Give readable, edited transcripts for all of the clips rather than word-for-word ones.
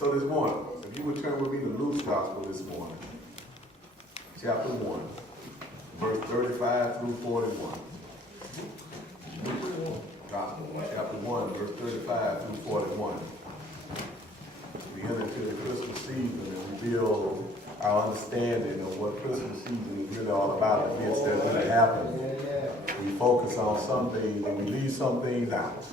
So this morning, if you would turn with me to Luke's Gospel this morning, chapter 1, verse 35 through 41. Luke, chapter 1, verse 35 through 41. We enter into the Christmas season and reveal our understanding of what Christmas season is really all about, the events that really happen. We focus on some things and we leave some things out.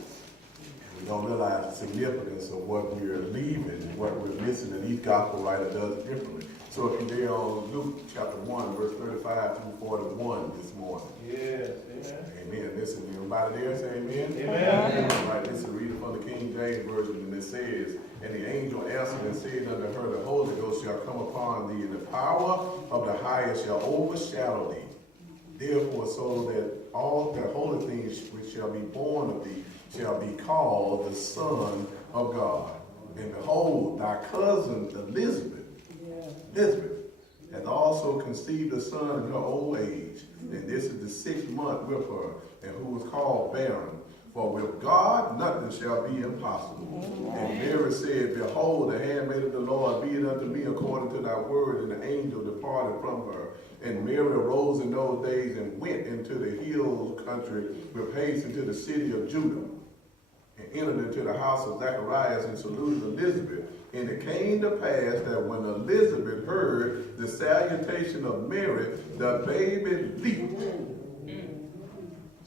We don't realize the significance of what we're leaving and what we're missing, and each gospel writer does it differently. So if you're there on Luke chapter 1, verse 35 through 41 this morning. Yes, amen. Amen. Listen, everybody there say amen? Amen. All right, listen, reading from the King James Version, and it says, "And the angel answered and said unto her, The Holy Ghost shall come upon thee, and the power of the highest shall overshadow thee. Therefore, so that all the holy things which shall be born of thee shall be called the Son of God. And behold, thy cousin Elizabeth hath also conceived a son in her old age, and this is the 6th month with her, and who was called barren. For with God nothing shall be impossible. And Mary said, Behold, the handmaid of the Lord, be it unto me according to thy word. And the angel departed from her. And Mary arose in those days and went into the hill country with haste into the city of Judah, and entered into the house of Zacharias and saluted Elizabeth. And it came to pass that when Elizabeth heard the salutation of Mary, the baby leaped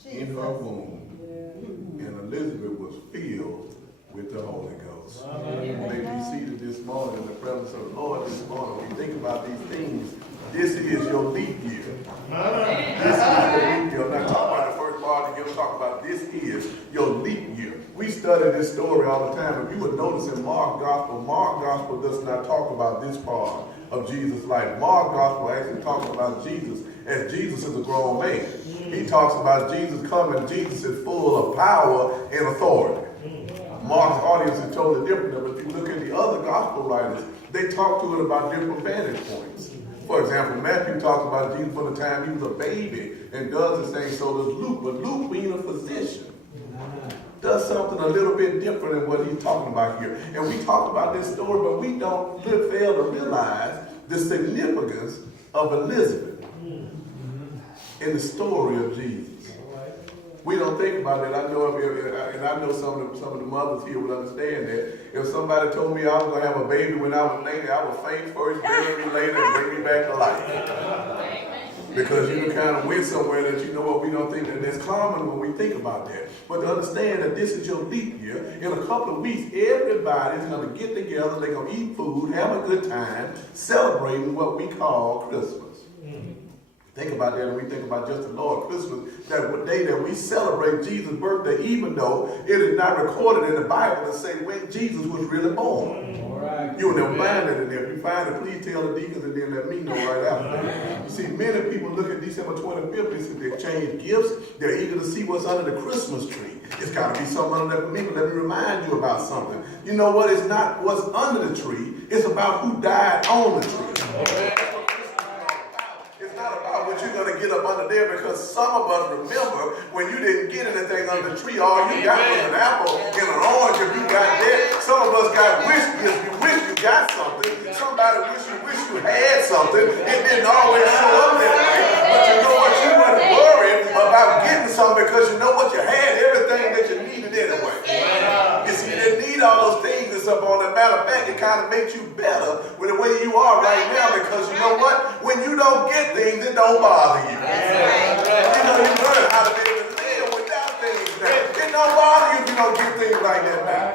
in her womb. And Elizabeth was filled with the Holy Ghost." You may be seated this morning in the presence of the Lord this morning. When you think about these things, this is your leap year. This is your leap year. I'm not talking about the first part again. I'm talking about this is your leap year. We study this story all the time. If you would notice in Mark's Gospel does not talk about this part of Jesus' life. Mark's Gospel actually talks about Jesus as Jesus is a grown man. He talks about Jesus coming. Jesus is full of power and authority. Mark's audience is totally different. But if you look at the other gospel writers, they talk to it about different vantage points. For example, Matthew talks about Jesus from the time he was a baby and does the same. So does Luke. But Luke, being a physician, does something a little bit different than what he's talking about here. And we talk about this story, but we don't fail to realize the significance of Elizabeth in the story of Jesus. We don't think about it. I know, and I know some of the mothers here would understand that. If somebody told me I was going to have a baby when I was late, I would faint first, bury me later, and bring me back to life. Because you kind of went somewhere that you know what, we don't think that that's common when we think about that. But to understand that this is your leap year, in a couple of weeks, everybody's going to get together, they're going to eat food, have a good time, celebrating what we call Christmas. Think about that when we think about just the Lord Christmas, that day that we celebrate Jesus' birthday, even though it is not recorded in the Bible to say when Jesus was really born. You will never find that in there. If you find it, please tell the deacons and then let me know right after that. You see, many people look at December 25th, they exchange gifts. They're eager to see what's under the Christmas tree. It's got to be something under there for me, but let me remind you about something. You know what? It's not what's under the tree. It's about who died on the tree. What you're going to get up under there, because some of us remember when you didn't get anything under the tree, all you got was an apple and an orange if you got that. Some of us got wish gifts. You wish you got something. Somebody wish you had something. It didn't always show up that way. But you know what? You weren't worried about getting something because you know what? You had everything that you needed anyway. You see, you didn't need all those things that's up on it. Matter of fact, it kind of makes you better with the way you are right now, because you know what? When you don't get things, it don't bother you. You know, you learn how to be able to live without things now. It don't bother you if you don't get things like that now.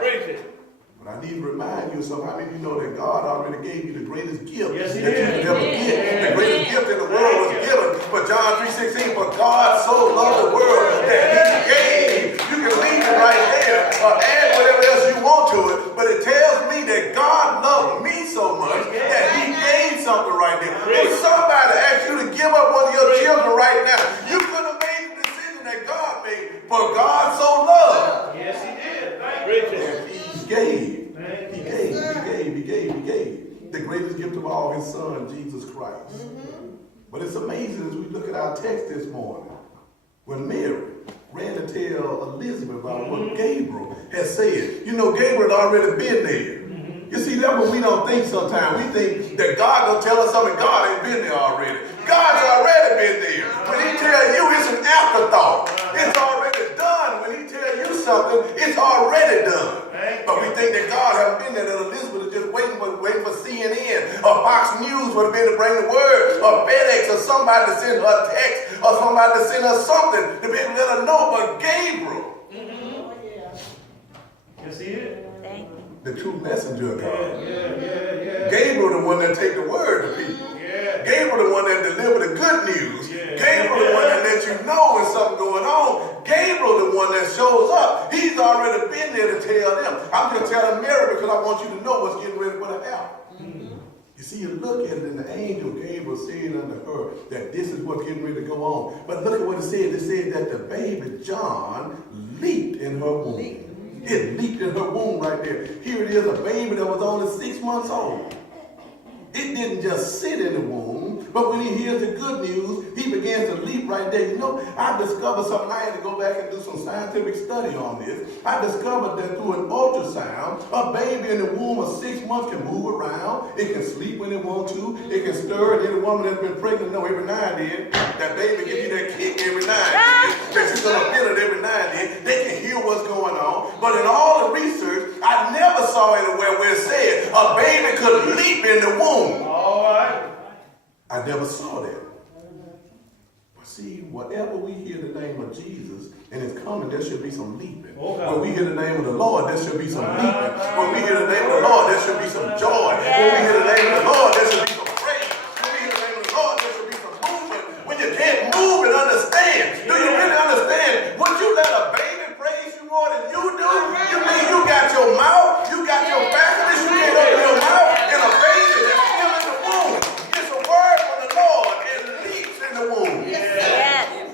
But I need to remind you of something. How many of you know that God already gave you the greatest gift that you could ever get? The greatest gift in the world was given. But John 3:16, for God so loved the world that he gave. You can leave it right there or add whatever else you want to it. But it tells me that God loved me so much that he gave something right there. If somebody asked you to give up one of your children right now, you could have made the decision that God made. For God so loved. Yes, he did. And he gave. He gave the greatest gift of all, his son, Jesus Christ. But it's amazing as we look at our text this morning, when Mary ran to tell Elizabeth about what Gabriel had said. You know, Gabriel had already been there. You see, that's what we don't think sometimes. We think that God gonna tell us something. God ain't been there already. God's already been there. When he tell you, it's an afterthought. It's already done. When he tell you something, it's already done. But we think that God hasn't been there, that Elizabeth is just waiting for CNN or Fox News for them to bring the word, or FedEx or somebody to send her a text, or somebody to send her something to be able to let her know. But Gabriel, You see it? the true messenger of God. Yeah. Gabriel, the one that take the word to people. Yeah. Gabriel, the one that deliver the good news. Yeah. Gabriel, the one that lets you know when something's going on. Gabriel, the one that shows up. He's already been there to tell them. I'm just telling Mary because I want you to know what's getting ready to happen. You see, you look at it, and the angel Gabriel said unto her that this is what's getting ready to go on. But look at what it said. It said that the baby John leaped in her womb. It leaped in her womb right there. Here it is, a baby that was only 6 months old. It didn't just sit in the womb, but when he hears the good news, he begins to leap right there. You know, I discovered something. I had to go back and do some scientific study on this. I discovered that through an ultrasound, a baby in the womb of 6 months can move around. It can sleep when it wants to. It can stir. And any woman that's been pregnant know every now and then that baby gives you that kick every now and then. That she's going to feel it every now and then. They can hear what's going on. But in all the research, I never saw anywhere where it said a baby could leap in the womb. All right. I never saw that. But see, whatever we hear the name of Jesus and it's coming, there should be some leaping. Okay. When we hear the name of the Lord, there should be some leaping. When we hear the name of the Lord, there should be some joy. When we hear the name of the Lord, there should be some praise. When we hear the name of the Lord, there should be some movement. When you can't move and understand, do you really understand? Would you let a baby praise you more than you do? You mean you got your mouth, you got your faculties, you can't open your mouth, and a baby that's still in the womb gets a word from the Lord and leaps in the womb.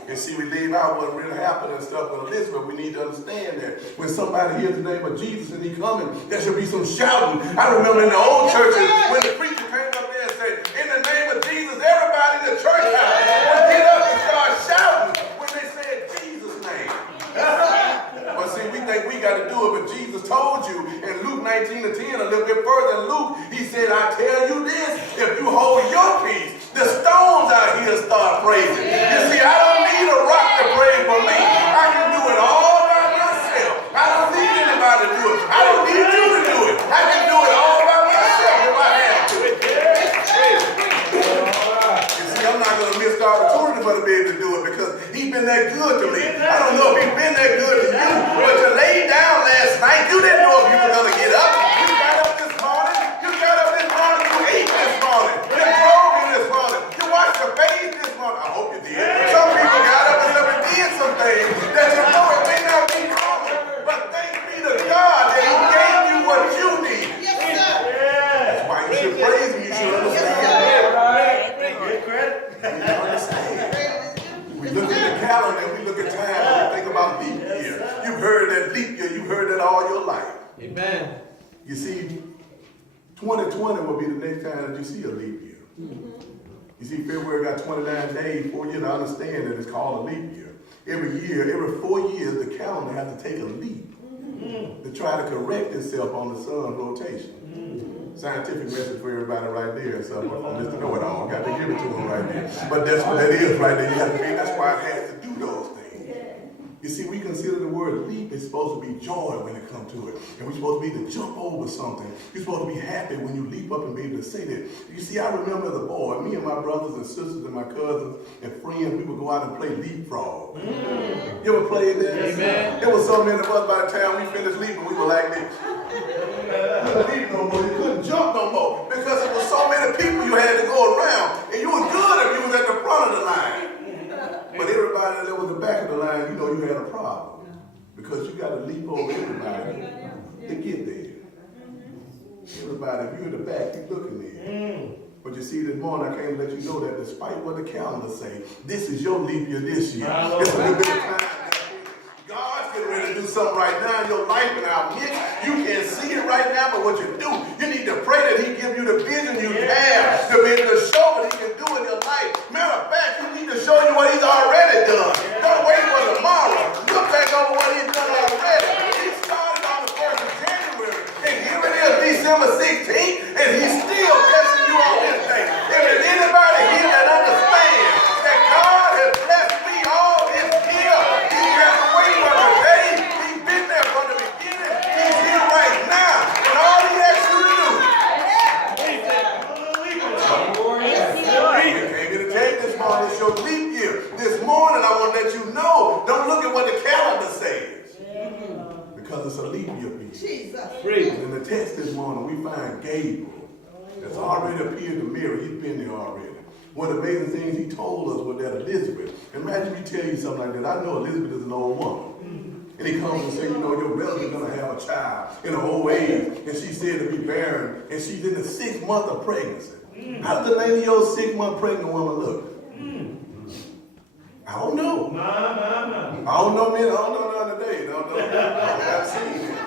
And see, we leave out what really happened and stuff with Elizabeth. We need to understand that when somebody hears the name of Jesus and he coming, there should be some shouting. I remember in the old churches when the preacher came up there and said, in the name of Jesus, everybody in the church house would get up and start shouting when they said Jesus' name. But see, we think we got to do it, but Jesus told you in Luke 19:10, a little bit further in Luke, he said, I tell you this, if you hold your peace, the stones out here start praising. You see, I don't need a rock to pray for me. I can do it all by myself. I don't need anybody to do it. I don't need you to do it. I can do it all by myself if I have to. You see, I'm not going to miss the opportunity for the baby to do it because he's been that good to me. I don't know if he's been that good to you, but you laid down last night. You didn't know if you were going to get up. You got up this morning. You got up this morning. You ate this morning. You drove in this morning. You watched your face this morning. I hope you did. Some people got up and did some things that you know it may not be common, but thanks be to God that he gave you what you need. That's why you should praise him. You should understand. Get credit. You understand. We look at the calendar and we look at time and we think about leap year. You've heard that leap year. You've heard that all your life. Amen. You see, 2020 will be the next time that you see a leap year. You see, February got 29 days, 4 years. I understand that it's called a leap year. Every year, every 4 years, the calendar has to take a leap to try to correct itself on the sun's rotation. Scientific message for everybody right there. So Mr. Know-it-all, got to give it to him right there. But that's what that is right there. You have to be, that's why it has to do those things. You see, we consider the word leap is supposed to be joy when it comes to it. And we're supposed to be to jump over something. You're supposed to be happy when you leap up and be able to say that. You see, I remember as a boy, me and my brothers and sisters and my cousins and friends, we would go out and play leapfrog. You ever played that? Amen. There was so many of us by the time we finished leaping, we were like this. You couldn't leap no more. You couldn't jump no more because there was so many people you had to go around. And you was good if you was at the front of the line. But everybody that was the back of the line, you know you had a problem. Because you got to leap over everybody to get there. Everybody, if you're in the back, you're looking there. But you see, this morning I came to let you know that despite what the calendar say, this is your leap year this year. It's a little bit of time. God's getting ready to do something right now in your life and our midst. You can't see it right now, but what you do, you need to pray that he give you the vision you have to be able to show what he can do in your life. Matter of fact, you need to show you what he's already done. Don't wait for tomorrow. Look back over what he's done already. He started on the 1st of January, and here it is, December 16th. text this morning, we find Gabriel that's already appeared to Mary. He's been there already. One of the amazing things he told us was that Elizabeth, imagine me tell you something like that. I know Elizabeth is an old woman. And he comes and says, you know, your relative is going to have a child in her old age. And she's said to be barren. And she's in the 6th month of pregnancy. How does the 90-year-old 6-month pregnant woman look? I don't know. I don't know, man. I don't know none today. I haven't seen it.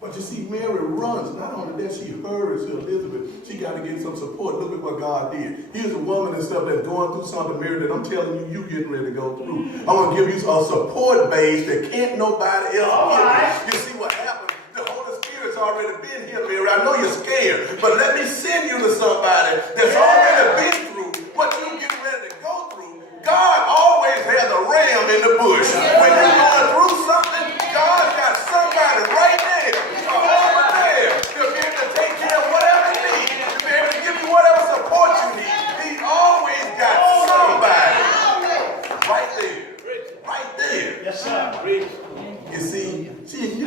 But you see, Mary runs. Not only that, she hurries to Elizabeth. She got to get some support. Look at what God did. Here's a woman and stuff that's going through something, Mary, that I'm telling you, you getting ready to go through. I want to give you a support base that can't nobody else give you. You see what happened? The Holy Spirit's already been here, Mary. I know you're scared, but let me send you to somebody that's already been through what you're getting ready to go through. God always has a ram in the bush. When you're going through something, God's got somebody right there, over there, to be able to take care of whatever you need, to be able to give you whatever support you need. He's always got somebody right there. Yes, sir. You see, she's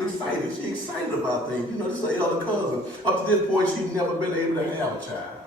excited. She's excited about things. You know, this is her elder cousin. Up to this point, she's never been able to have a child.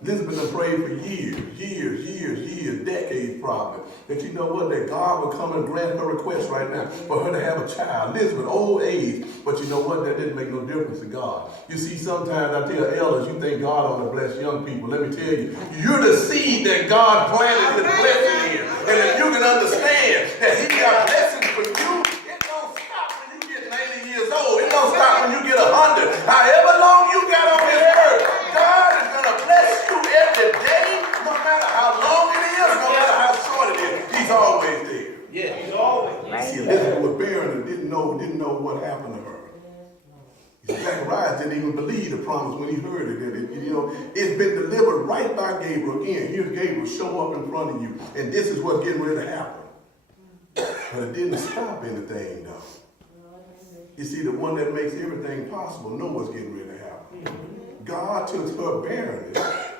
Elizabeth has prayed for years, decades probably, that you know what, that God would come and grant her request right now for her to have a child. Elizabeth, old age, but you know what, that didn't make no difference to God. You see, sometimes I tell elders, you think God ought to bless young people. Let me tell you, you're the seed that God planted his blessing in. And if you can understand that he got blessings for you, it don't stop when you get 90 years old. It don't stop when you get 100. However long you got on this earth, God is going to bless you every day, no matter how long it is, no matter how short it is. He's always there. Yeah, he's always. See, Elizabeth was barren and didn't know what happened to her. Zacharias didn't even believe the promise when he heard it. It's been delivered right by Gabriel. Again, here's Gabriel show up in front of you, and this is what's getting ready to happen. But it didn't stop anything, though. You see, the one that makes everything possible knows what's getting ready to happen. God took her barrenness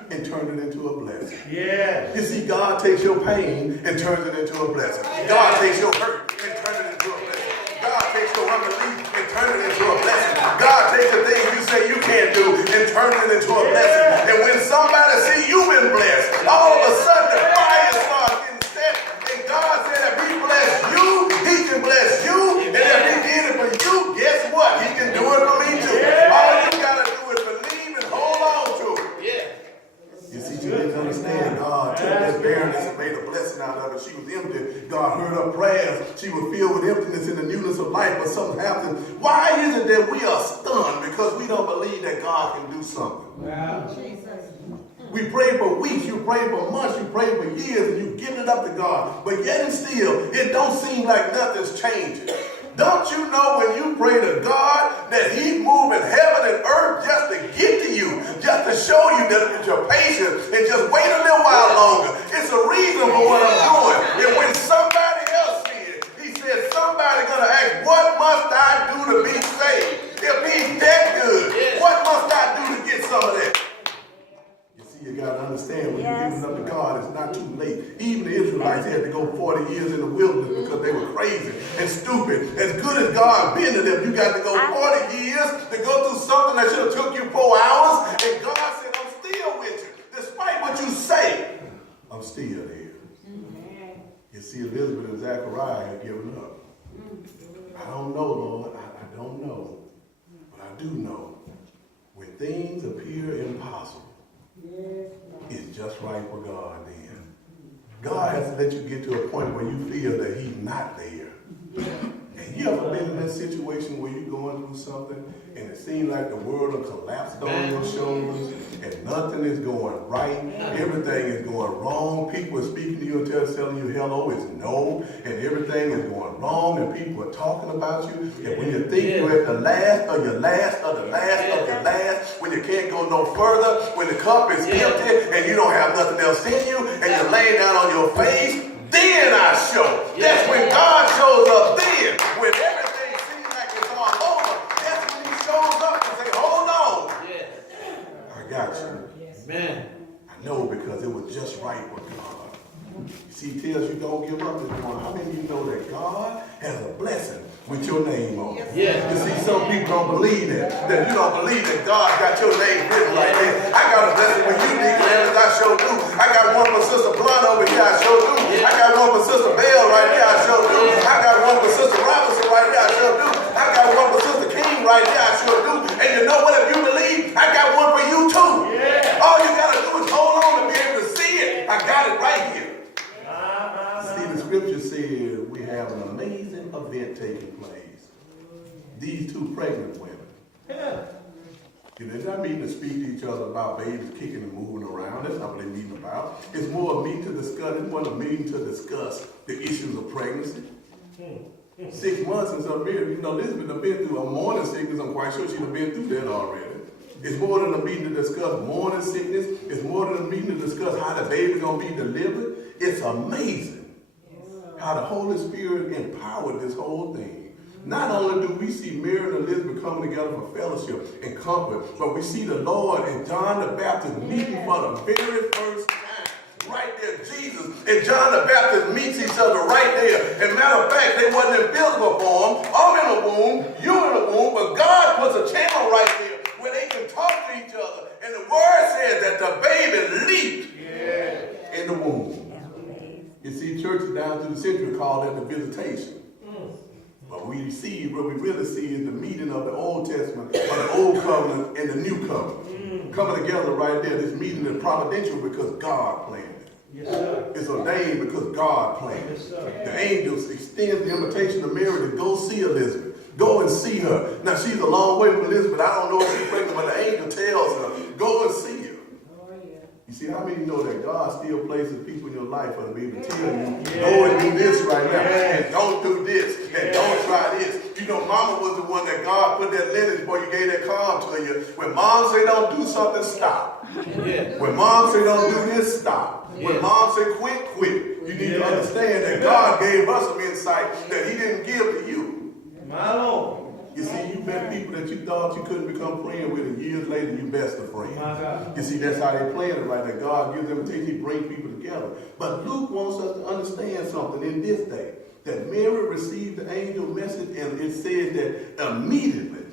and turned it into a blessing. Yeah. You see, God takes your pain and turns it into a blessing. God takes your hurt and turns it into a blessing. God takes your unbelief and turns it into a blessing. God takes the things you say you can't do and turns it into a blessing. And when somebody see you been blessed, all of a sudden the fire starts getting set. And God said, if he bless you, he can bless you. And if he did it for you, guess what? He can do it for me too. All you gotta do is believe and hold on to it. You see, you didn't understand. God took that barrenness and made a blessing out of it. She was empty. God heard her prayers. She was filled with emptiness in the newness of life, but something happened. Why is it that we are stunned? Because we don't believe that God can do something. Wow. We pray for weeks, you pray for months, you pray for years, and you give it up to God. But yet and still, it don't seem like nothing's changing. Don't you know when you pray to God that he's moving heaven and earth just to get to you, just to show you that you're patient and just wait a little while longer. It's a reason for what I'm doing. And when somebody else sees it, he said, somebody's going to ask, what must I do to be saved? If he's that good, what must I do to get some of that? You got to understand, when you're giving up to God, it's not too late. Even the Israelites had to go 40 years in the wilderness because they were crazy and stupid. As good as God been to them, you got to go 40 years to go through something that should have took you 4 hours. And God said, I'm still with you. Despite what you say, I'm still there. You see, Elizabeth and Zachariah had given up. I don't know, Lord. I don't know. But I do know when things appear impossible, it's just right for God then. God has to let you get to a point where you feel that he's not there. And you ever been in that situation where you're going through something and it seems like the world will collapse on your shoulders and nothing is going right, everything is going wrong, people are speaking to you and telling you hello is no, and everything is going wrong and people are talking about you, and when you think you're at the last of your last of the last of your last, when you can't go no further, when the cup is empty and you don't have nothing else in you and you're laying down on your face, then I show. That's when God shows up then. When everything seems like it's all over, that's when he shows up and say, hold on. I got you. Man. I know because it was just right with God. You see, he tells you don't give up this morning. How many of you know that God has a blessing with your name on it. Yes. You see, some people don't believe that you don't believe that God got your name written like that. I got a blessing with you, Deacon Evans, I sure do. I got one for Sister Blunt over here, I sure do. I got one for Sister Bell right there, I sure do. I got one for Sister Robinson right there, I sure do. I got one for Sister King right there, I sure do. And you know what, if you believe, I got one for you too. Yeah. All you got to do is hold on to be able to see it. I got it right here. See, the scripture says we have an amazing event taking place. These two pregnant women. Yeah. You know, they're not meeting to speak to each other about babies kicking and moving around. That's not what they're meeting about. It's more a meeting to discuss. It's more a meeting to discuss the issues of pregnancy. 6 months and some years. You know, Elizabeth has been through a morning sickness. I'm quite sure she's been through that already. It's more than a meeting to discuss morning sickness. It's more than a meeting to discuss how the baby's going to be delivered. It's amazing how the Holy Spirit empowered this whole thing. Not only do we see Mary and Elizabeth coming together for fellowship and comfort, but we see the Lord and John the Baptist meeting for the very first time. Right there, Jesus and John the Baptist meets each other right there. And matter of fact, they wasn't in physical form. I'm in the womb, you in the womb, but God puts a channel right there where they can talk to each other. And the word says that the baby leaped in the womb. You see, churches down through the century call that the visitation. But what we really see is the meeting of the Old Testament, or the Old Covenant and the New Covenant. Coming together right there. This meeting is providential because God planned it. Yes, sir. It's ordained because God planned it. Yes, sir. The angels extend the invitation to Mary to go see Elizabeth. Go and see her. Now, she's a long way from Elizabeth. I don't know if she's pregnant, but the angel tells her, go and see her. You see, how many know that God still places people in your life for to be able to tell you, go and do this right now, and don't do this, and don't try this. You know, Mama was the one that God put that lineage for. You gave that calm to you. When Mom say don't do something, stop. When Mom say don't do this, stop. When Mom say quit, quit. You need to understand that God gave us some insight that He didn't give to you. My Lord. You see, you met people that you thought you couldn't become friends with, and years later you best of friends. You see, that's how they plan it, right? That God gives them a chance, He brings people together. But Luke wants us to understand something in this day, that Mary received the angel message, and it says that immediately,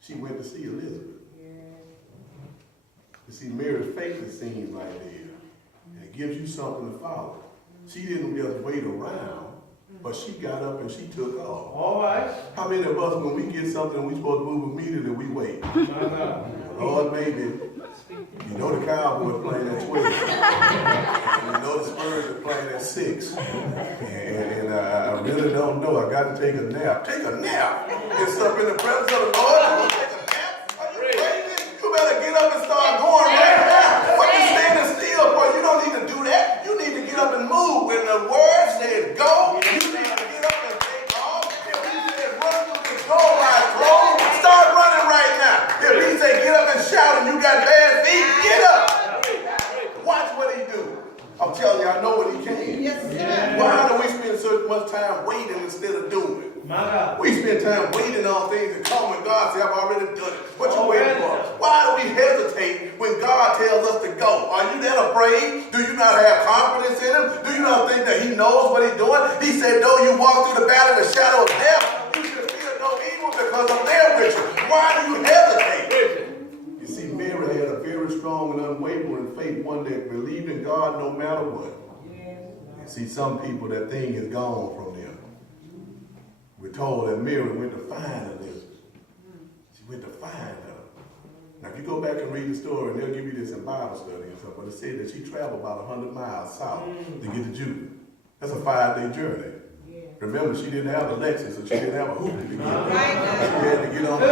she went to see Elizabeth. You see, Mary's faith is seen right there, and it gives you something to follow. She didn't just wait around. But she got up and she took off. All right. How many of us, when we get something we supposed to move immediately, we wait? Lord, maybe. You know the Cowboys playing at 12. And you know the Spurs are playing at 6. And I really don't know. I got to take a nap. Take a nap? It's up in the presence of the Lord. You want to take a nap? Are you crazy? You better get up and start going right now. What you standing still for? You don't need to do that. You need to get up and move. When the word says go, you need to get up and take off. If He says run through this door right road, start running right now. If He says get up and shout and you got bad feet, get up. Watch what He do. I'm telling you, I know what He can. Yes, sir. Why do we spend so much time waiting instead of doing it? We spend time waiting on things to come when God says, I've already done it. What you waiting for? Why do we hesitate when God tells us to go? Are you that afraid? Do you not have confidence in Him? Do you not think that He knows what He's doing? He said, though you walk through the valley of the shadow of death, you should fear no evil because I'm there with you. Why do you hesitate? You see, Mary had a very strong and unwavering faith, one that believed in God no matter what. You see, some people, that thing is gone from them. We're told that Mary went to find Elizabeth. She went to find her. Now, if you go back and read the story, and they'll give you this in Bible study and stuff, but it said that she traveled about 100 miles south to get to Judah. That's a 5-day journey. Remember, she didn't have a Lexus, so she didn't have a hoop to get on. She had to get on a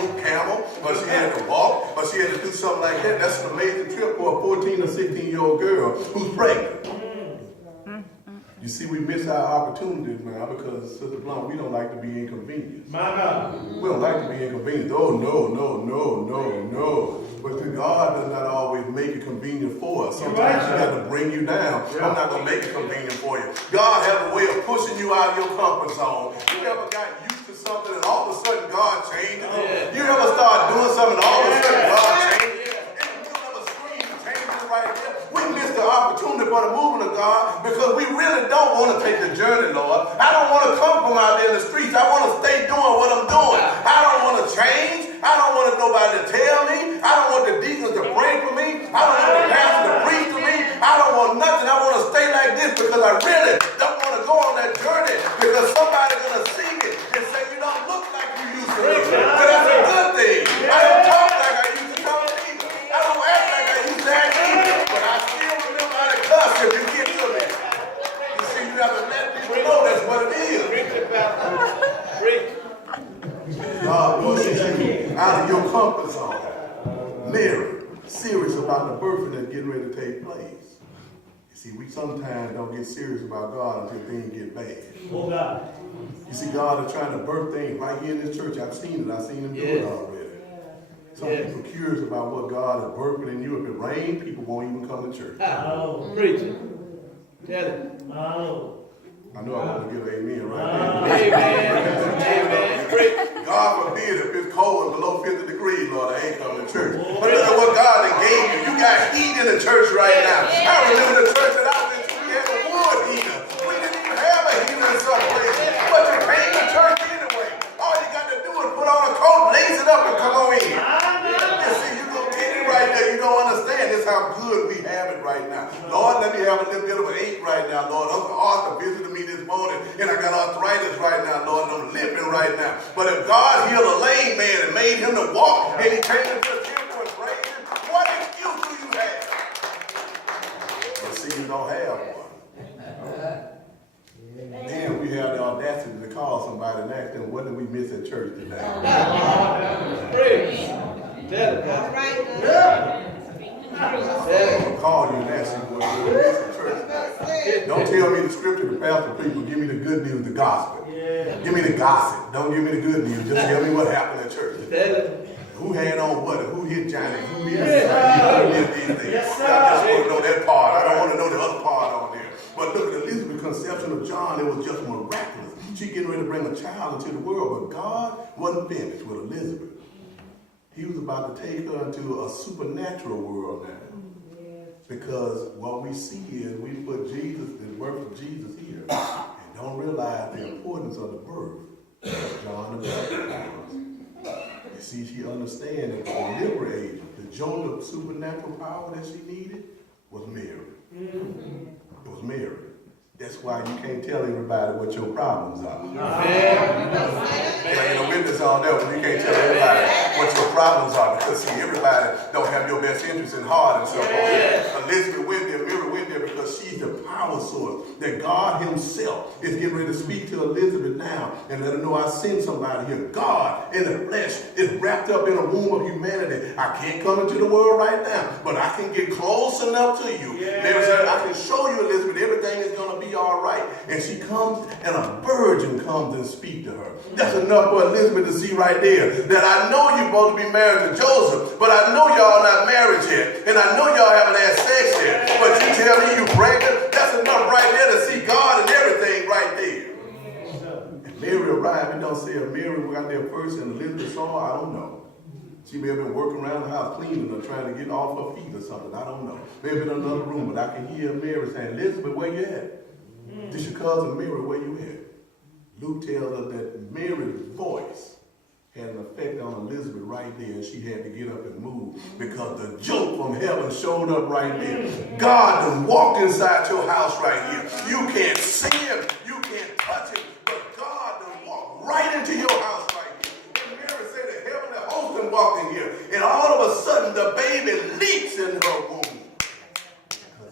hoop camel, or she had to walk, or she had to do something like that. That's an amazing trip for a 14 or 16-year-old girl who's pregnant. You see, we miss our opportunities now because, Sister Blunt, we don't like to be inconvenienced. We don't like to be inconvenienced. Oh, no. But God does not always make it convenient for us. Sometimes He got to bring you down. I'm not going to make it convenient for you. God has a way of pushing you out of your comfort zone. You ever got used to something and all of a sudden God changes it? You ever start doing something and all of a sudden God changes it? In the middle of a screen changes right there. We miss the opportunity for the movement of God because we really don't want to take the journey, Lord. I don't want to come from out there in the streets. I want to stay doing what I'm doing. I don't want to change. I don't want nobody to tell me. I don't want the deacons to pray for me. I don't want the pastor to preach to me. I don't want nothing. I want to stay like this because I really don't want to go on that journey because somebody's going to see me and say, you don't look like you used to look. But that's a good thing. I don't talk like I used to talk either. I don't act like I used to act either. But I still remember how to cuss if you get to me. You see, you have to let people know that's what it is. God pushes you out of your comfort zone. Mary, serious about the birthing that's getting ready to take place. You see, we sometimes don't get serious about God until things get bad. Oh God. You see, God is trying to birth things right here in this church. I've seen it. I've seen him do it already. Some people are curious about what God is birthing in you. If it rains, people won't even come to church. Oh, preacher. Tell it. Oh. I know I want to give an amen right there. Amen. Amen. God forbid if it's cold and below 50 degrees, Lord, I ain't coming to church. But look at what God done gave you. You got heat in the church right now. I remember the church that I went to, we had a wood heater. We didn't even have a heater in some places. But you came to church anyway. All you got to do is put on a coat, lace it up, and come on in. You see, you're going to get it right there. You don't understand. This is how good we have it right now. Lord, let me have a little bit of an ache right now, Lord. Uncle Arthur visited me this morning, and I got arthritis right now, Lord, and I'm limping right now. But if God healed a lame man and made him to walk, and he came into the temple and praised him, what excuse do you have? But see, you don't have one. Then we have the audacity to call somebody and ask them, what did we miss at church today? Praise. Tell it, God. I'll call you and ask you what did we miss at church today. Don't tell me the scripture, the pastor people. Give me the good news, the gospel. Give me the gossip. Don't give me the good news. Just tell me what happened at church. Who had on what? Who hit Johnny? Who hit these things? I just want to know that part. I don't want to know the other part on there. But look at Elizabeth's conception of John. It was just miraculous. She getting ready to bring a child into the world. But God wasn't finished with Elizabeth. He was about to take her into a supernatural world now. Because what we see is we put Jesus, the birth of Jesus here, and don't realize the importance of the birth of John the Baptist. You see, she understands that the delivery agent, the jolt of supernatural power that she needed, was Mary. It was Mary. That's why you can't tell everybody what your problems are. There ain't no witness on that one. You can't tell everybody what your problems are because, see, everybody don't have your best interest in heart and so on. Elizabeth went there, Mary went there because she's the power source that God himself is getting ready to speak to Elizabeth now and let her know I send somebody here. God in the flesh is wrapped up in a womb of humanity. I can't come into the world right now, but I can get close enough to you. Mary said, I can show you, Elizabeth, everything is going to be all right. And she comes and a virgin comes and speaks to her. That's enough for Elizabeth to see right there that I know you're supposed to be married to Joseph, but I know y'all not married yet, and I know y'all haven't had sex yet, but you tell me you pregnant? That's enough right there to see God and everything right there. And Mary arrived. It don't say if Mary got there first and Elizabeth saw her, I don't know. She may have been working around the house cleaning or trying to get off her feet or something. I don't know. Maybe in another room, but I can hear Mary saying, Elizabeth, where you at? This your cousin Mary, where you at? Luke tells us that Mary's voice had an effect on Elizabeth right there, and she had to get up and move because the joke from heaven showed up right there. God done walked inside your house right here. You can't see him, you can't touch him, but God done walked right into your house right here. And Mary said the heavenly host done walked in here, and all of a sudden the baby leaps in her womb.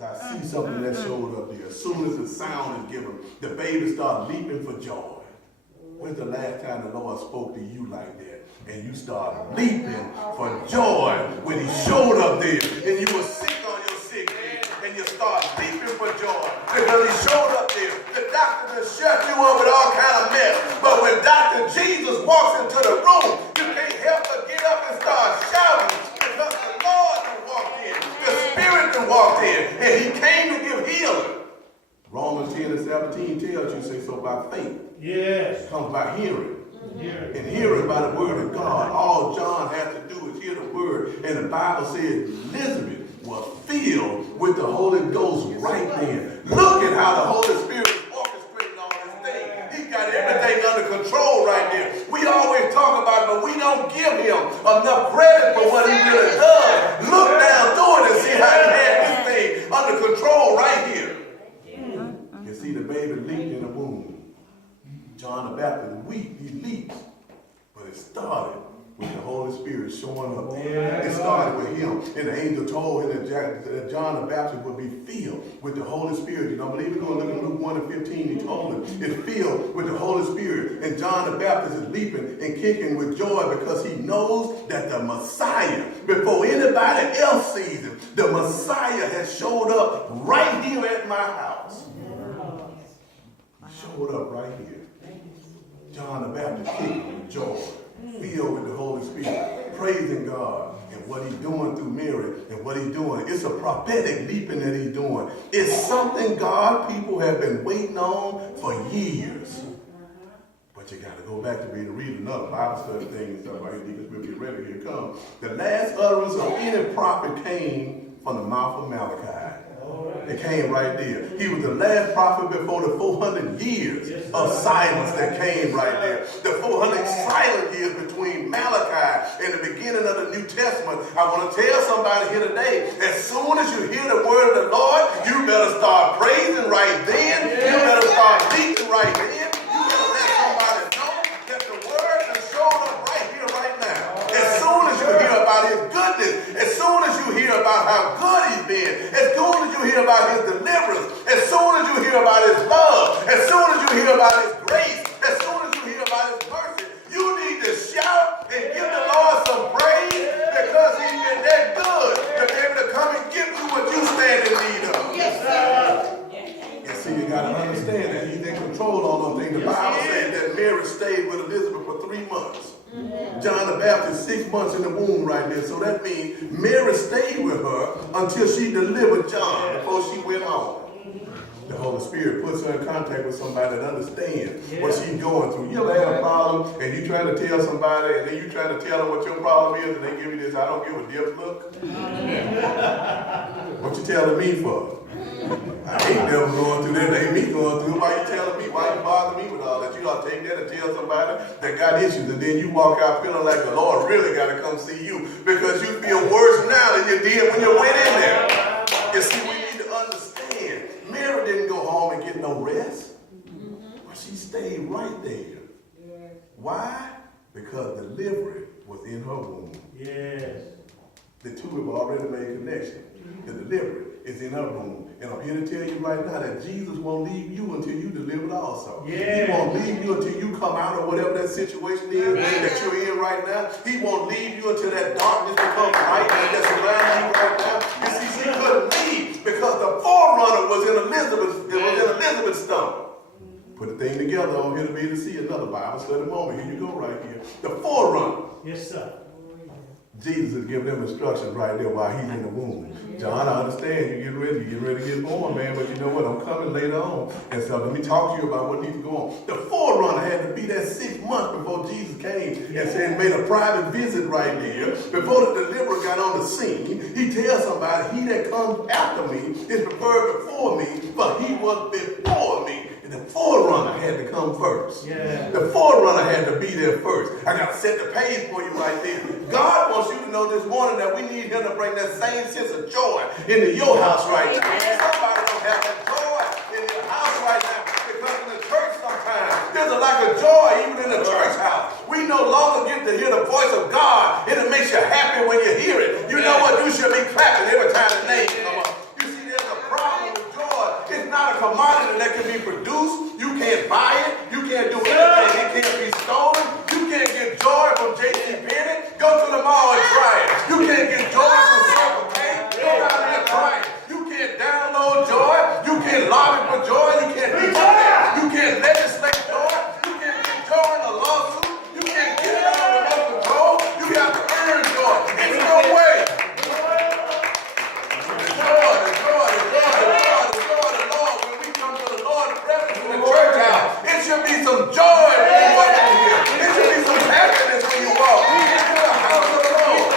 I see something that showed up there. As soon as the sound is given, the baby started leaping for joy. When's the last time the Lord spoke to you like that? And you started leaping for joy when he showed up there. And you were sick on your sick bed. And you started leaping for joy because he showed up there. The doctor just shut you up with all kind of mess. But when Dr. Jesus walks into the room, you can't help but get up and start shouting because the Lord walked in. The Spirit walked in, and he came to give healing. Romans 10 and 17 tells you, say, so by faith. Yes. Comes by hearing. And hearing by the word of God. All John has to do is hear the word. And the Bible says Elizabeth was filled with the Holy Ghost right then. Look at how the Holy Spirit is orchestrating all this thing. He got everything under control right there. We always talk about it, but we don't give him enough credit for what he really does. Look down through it and see how he had this thing under control right here. You see, the baby leaped in the womb. John the Baptist wept, he leaped. But it started with the Holy Spirit showing up. It started with him. And the angel told him that John the Baptist would be filled with the Holy Spirit. You don't believe it? Go look at Luke 1 and 15. He told him it's filled with the Holy Spirit. And John the Baptist is leaping and kicking with joy because he knows that the Messiah, before anybody else sees him, the Messiah has showed up right here at my house. He showed up right here. John the Baptist kicking with joy, filled with the Holy Spirit, praising God and what he's doing through Mary and what he's doing. It's a prophetic leaping that he's doing. It's something God people have been waiting on for years. But you got to go back to read another Bible study thing and stuff like that because we'll get ready. Here it comes. The last utterance of any prophet came from the mouth of Malachi. It came right there. He was the last prophet before the 400 years of silence that came right there. The 400 silent years between Malachi and the beginning of the New Testament. I want to tell somebody here today, as soon as you hear the word of the Lord, you better start praising right then. You better start teaching right then. You better let somebody know that the word has shown up right here, right now. As soon as you hear about his goodness, as soon as you hear about how good he's been, as soon as you hear about his deliverance, as soon as you hear about his love, as soon as you hear about his grace, as soon as you hear about his mercy, you need to shout and give the Lord some praise because he's been that good to be able to come and give you what you stand in need of. Yes, sir. You see, you got to understand that he's in control on those things. The Bible says that Mary stayed with Elizabeth for 3 months. John the Baptist 6 months in the womb right there. So that means Mary stayed with her until she delivered John before she went home. The Holy Spirit puts her in contact with somebody that understands what she's going through. You ever had a problem and you trying to tell somebody and then you trying to tell them what your problem is and they give you this I don't give a dip look? What you telling me for? I ain't never going through that. It ain't me going through it. Why you telling me? Why you bothering me with all that? You ought to take that and tell somebody that got issues and then you walk out feeling like the Lord really got to come see you because you feel worse now than you did when you went in there. You see, we need to understand. Mary didn't go home and get no rest. But she stayed right there. Why? Because delivery was in her womb. Yes. The two have already made a connection. The delivery is in her womb. And I'm here to tell you right now that Jesus won't leave you until you deliver it also. He won't leave you until you come out of whatever that situation is that you're in right now. He won't leave you until that darkness becomes light that's around you right now. You see, she couldn't leave because the forerunner was in Elizabeth's stomach. Put the thing together on here to be able to see another Bible study moment. Here you go right here. The forerunner. Yes, sir. Jesus is giving them instructions right there while he's in the womb. John, I understand you're getting ready to get born, man, but you know what? I'm coming later on. And so let me talk to you about what needs to go on. The forerunner had to be there 6 months before Jesus came and said, made a private visit right there. Before the deliverer got on the scene, he tells somebody, he that comes after me is preferred before me, but he was before me. And the forerunner had to come first. Yeah. The forerunner had to be there first. I got to set the page for you right there. God wants you to know this morning that we need him to bring that same sense of joy into your house right now. Somebody don't have that joy in your house right now because in the church sometimes there's a lack of joy even in the church house. We no longer get to hear the voice of God and it makes you happy when you hear it. You know what? You should be clapping every time the name comes up. You see, there's a problem with joy. It's not a commodity that can be produced. You can't buy it. You can't do anything. It can't be stolen. You can't get joy from J.C. Penney. Go to the mall and try it. You can't get joy from Circle K. Go down there and try it. You can't download joy. You can't lobby for joy. You can't do that. You can't legislate joy. You can't get joy in a lawsuit. You can't get it out of remote control. You have to earn joy. It's no way. The joy of the Lord. When we come to the Lord's presence in the church house, it should be some joy when you walk in here. It should be some happiness when you walk into the house of the Lord.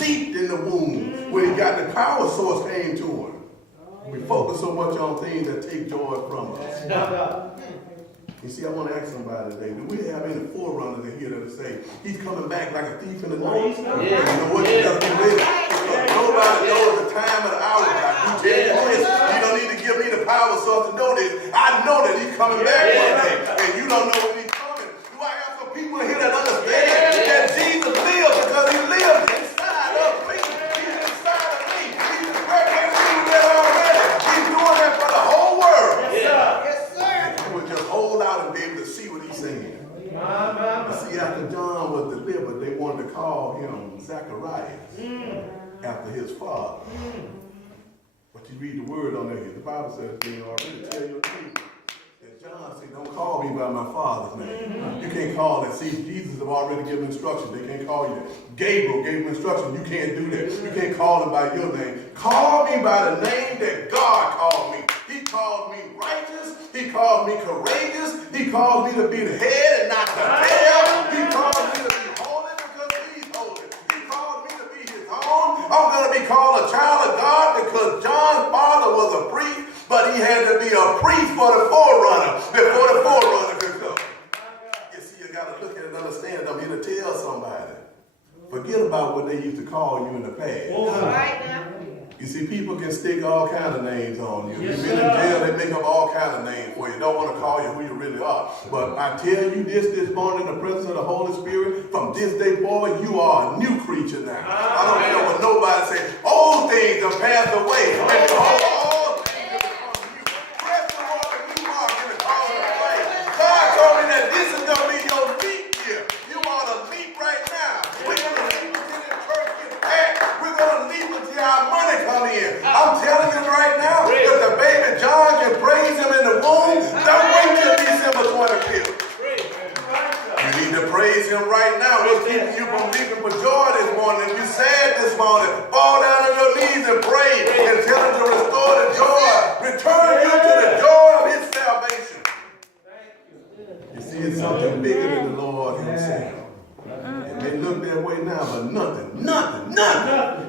leaped in the womb when he got the power source came to him. We focus so much on things that take joy from us. You see, I want to ask somebody today, do we have any forerunners in here that say, he's coming back like a thief in the night? You know what? You got to be ready. Because nobody knows the time of the hour. Like, you tell me this, you don't need to give me the power source to know this. I know that he's coming back one day, and you don't know when he's coming. Do I have some people in here that understand that Jesus lives because he lives inside of me? He's inside of me. He's working through that already. He's doing that for the whole world. Yes, sir. You would just hold out and be able to see what he's saying. See, after John was delivered, they wanted to call him Zacharias after his father. But you read the word on there. The Bible says, you already tell your people that John said, don't call me by my father's name. You can't call that. See, Jesus have already given instructions. They can't call you that. Gabriel gave him instructions. You can't do that. You can't call him by your name. Call me by the name that God called me. He called me righteous. He called me courageous. He called me to be the head and not the tail. He called me to be holy because he's holy. He called me to be his own. I'm going to be called a child of God because John's father was a priest, but he had to be a priest for the forerunner before the forerunner could come. You see, you got to look at it and understand. I'm here to tell somebody. Forget about what they used to call you in the past. All right now. You see, people can stick all kinds of names on you. Yes, you've been in jail, they make up all kinds of names for you. Don't want to call you who you really are. But I tell you this morning in the presence of the Holy Spirit, from this day forward, you are a new creature now. I don't care what nobody says. Old things have passed away. And behold, all things have become new. Press the Lord and you are going to call it away. God told me that this is going to be your leap year. You ought to leap right now. We're going to leap until the church gets packed. We're going to leap until our money come in. I'm telling you right now, if the baby John can praise him in the womb, don't wait till December 25th. You need to praise him right now. What's keeping you from leaping for joy this morning? If you're sad this morning, fall down on your knees and pray and tell him to restore the joy. Return you to the joy of his salvation. You see, it's something bigger than the Lord himself. It may look that way now, but nothing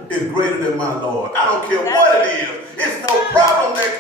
is greater than my Lord. I don't care what it is. It's no problem that